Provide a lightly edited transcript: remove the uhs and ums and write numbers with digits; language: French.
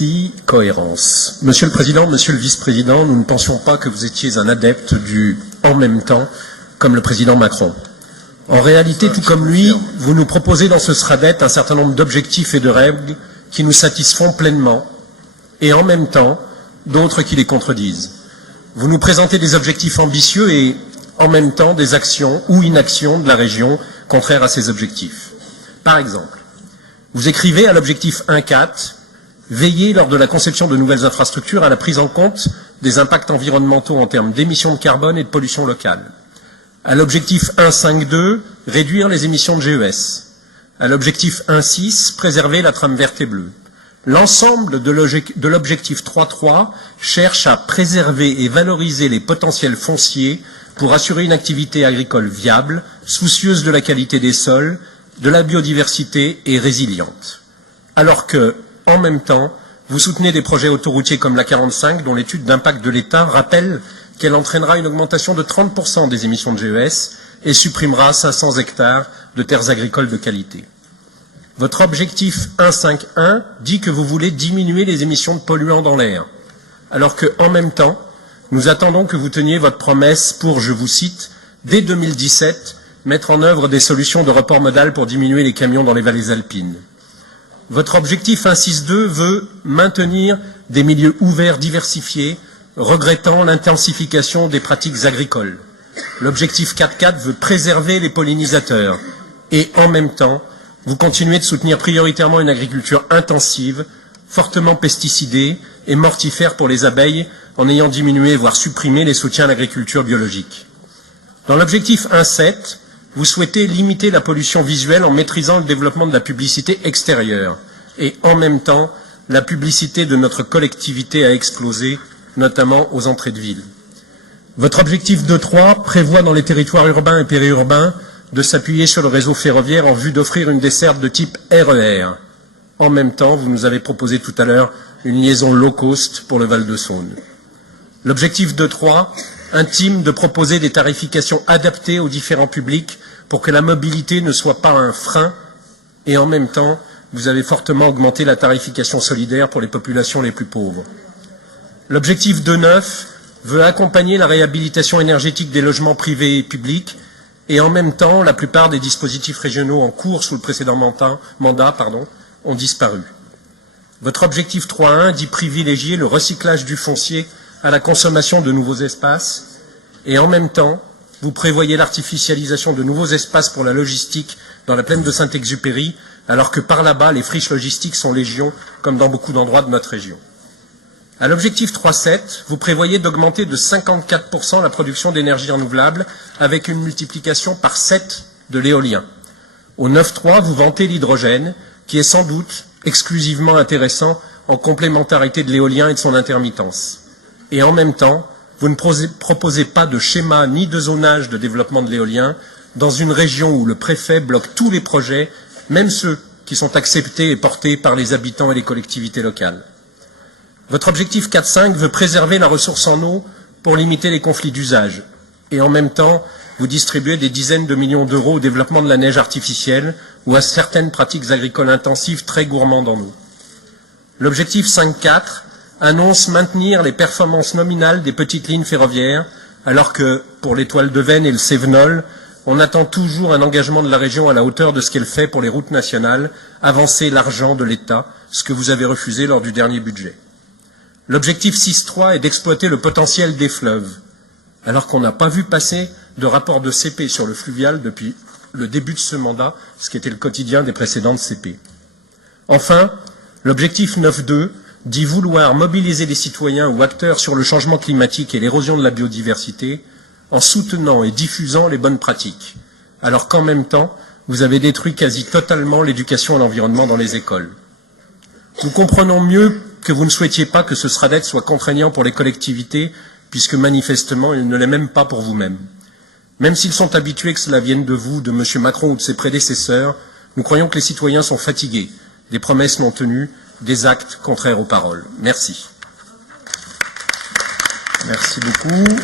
Merci. Cohérence. Monsieur le Président, Monsieur le Vice-président, nous ne pensions pas que vous étiez un adepte du « en même temps » comme le Président Macron. En réalité, tout comme lui, vous nous proposez dans ce SRADET un certain nombre d'objectifs et de règles qui nous satisfont pleinement, et en même temps, d'autres qui les contredisent. Vous nous présentez des objectifs ambitieux et, en même temps, des actions ou inactions de la région contraires à ces objectifs. Par exemple, vous écrivez à l'objectif 1.4 « Veiller lors de la conception de nouvelles infrastructures à la prise en compte des impacts environnementaux en termes d'émissions de carbone et de pollution locale ». À l'objectif 1.5.2 « Réduire les émissions de GES ». À l'objectif 1.6 « Préserver la trame verte et bleue ». L'ensemble de l'objectif 3.3 cherche à préserver et valoriser les potentiels fonciers pour assurer une activité agricole viable, soucieuse de la qualité des sols, de la biodiversité et résiliente. Alors que, en même temps, vous soutenez des projets autoroutiers comme la 45, dont l'étude d'impact de l'État rappelle qu'elle entraînera une augmentation de 30% des émissions de GES et supprimera 500 hectares de terres agricoles de qualité. Votre objectif 1.5.1 dit que vous voulez diminuer les émissions de polluants dans l'air, alors que, en même temps, nous attendons que vous teniez votre promesse pour, je vous cite, dès 2017, mettre en œuvre des solutions de report modal pour diminuer les camions dans les vallées alpines. Votre objectif 1.6.2 veut maintenir des milieux ouverts diversifiés, regrettant l'intensification des pratiques agricoles. L'objectif 4.4 veut préserver les pollinisateurs et, en même temps, vous continuez de soutenir prioritairement une agriculture intensive, fortement pesticidée et mortifère pour les abeilles en ayant diminué, voire supprimé les soutiens à l'agriculture biologique. Dans l'objectif 1.7, vous souhaitez limiter la pollution visuelle en maîtrisant le développement de la publicité extérieure. Et en même temps, la publicité de notre collectivité a explosé, notamment aux entrées de ville. Votre objectif 2.3 prévoit dans les territoires urbains et périurbains de s'appuyer sur le réseau ferroviaire en vue d'offrir une desserte de type RER. En même temps, vous nous avez proposé tout à l'heure une liaison low cost pour le Val-de-Saône. L'objectif 2.3 intime de proposer des tarifications adaptées aux différents publics pour que la mobilité ne soit pas un frein et en même temps, vous avez fortement augmenté la tarification solidaire pour les populations les plus pauvres. L'objectif 2.9 veut accompagner la réhabilitation énergétique des logements privés et publics et en même temps, la plupart des dispositifs régionaux en cours sous le précédent mandat ont disparu. Votre objectif 3.1 dit privilégier le recyclage du foncier à la consommation de nouveaux espaces et en même temps, vous prévoyez l'artificialisation de nouveaux espaces pour la logistique dans la plaine de Saint-Exupéry, alors que par là-bas, les friches logistiques sont légion, comme dans beaucoup d'endroits de notre région. À l'objectif 3.7, vous prévoyez d'augmenter de 54% la production d'énergie renouvelable avec une multiplication par 7 de l'éolien. Au 9.3, vous vantez l'hydrogène, qui est sans doute exclusivement intéressant en complémentarité de l'éolien et de son intermittence. Et en même temps, vous ne proposez pas de schéma ni de zonage de développement de l'éolien dans une région où le préfet bloque tous les projets, même ceux qui sont acceptés et portés par les habitants et les collectivités locales. Votre objectif 4.5 veut préserver la ressource en eau pour limiter les conflits d'usage. Et en même temps, vous distribuez des dizaines de millions d'euros au développement de la neige artificielle ou à certaines pratiques agricoles intensives très gourmandes en eau. L'objectif 5.4 annonce maintenir les performances nominales des petites lignes ferroviaires, alors que, pour l'étoile de Veynes et le Cévenol, on attend toujours un engagement de la région à la hauteur de ce qu'elle fait pour les routes nationales, avancer l'argent de l'État, ce que vous avez refusé lors du dernier budget. L'objectif 6.3 est d'exploiter le potentiel des fleuves, alors qu'on n'a pas vu passer de rapport de CP sur le fluvial depuis le début de ce mandat, ce qui était le quotidien des précédentes CP. Enfin, l'objectif 9.2 dit vouloir mobiliser les citoyens ou acteurs sur le changement climatique et l'érosion de la biodiversité en soutenant et diffusant les bonnes pratiques, alors qu'en même temps, vous avez détruit quasi totalement l'éducation à l'environnement dans les écoles. Nous comprenons mieux que vous ne souhaitiez pas que ce SRADET soit contraignant pour les collectivités, puisque manifestement, il ne l'est même pas pour vous-même. Même s'ils sont habitués que cela vienne de vous, de M. Macron ou de ses prédécesseurs, nous croyons que les citoyens sont fatigués des promesses non tenues, des actes contraires aux paroles. Merci. Merci beaucoup.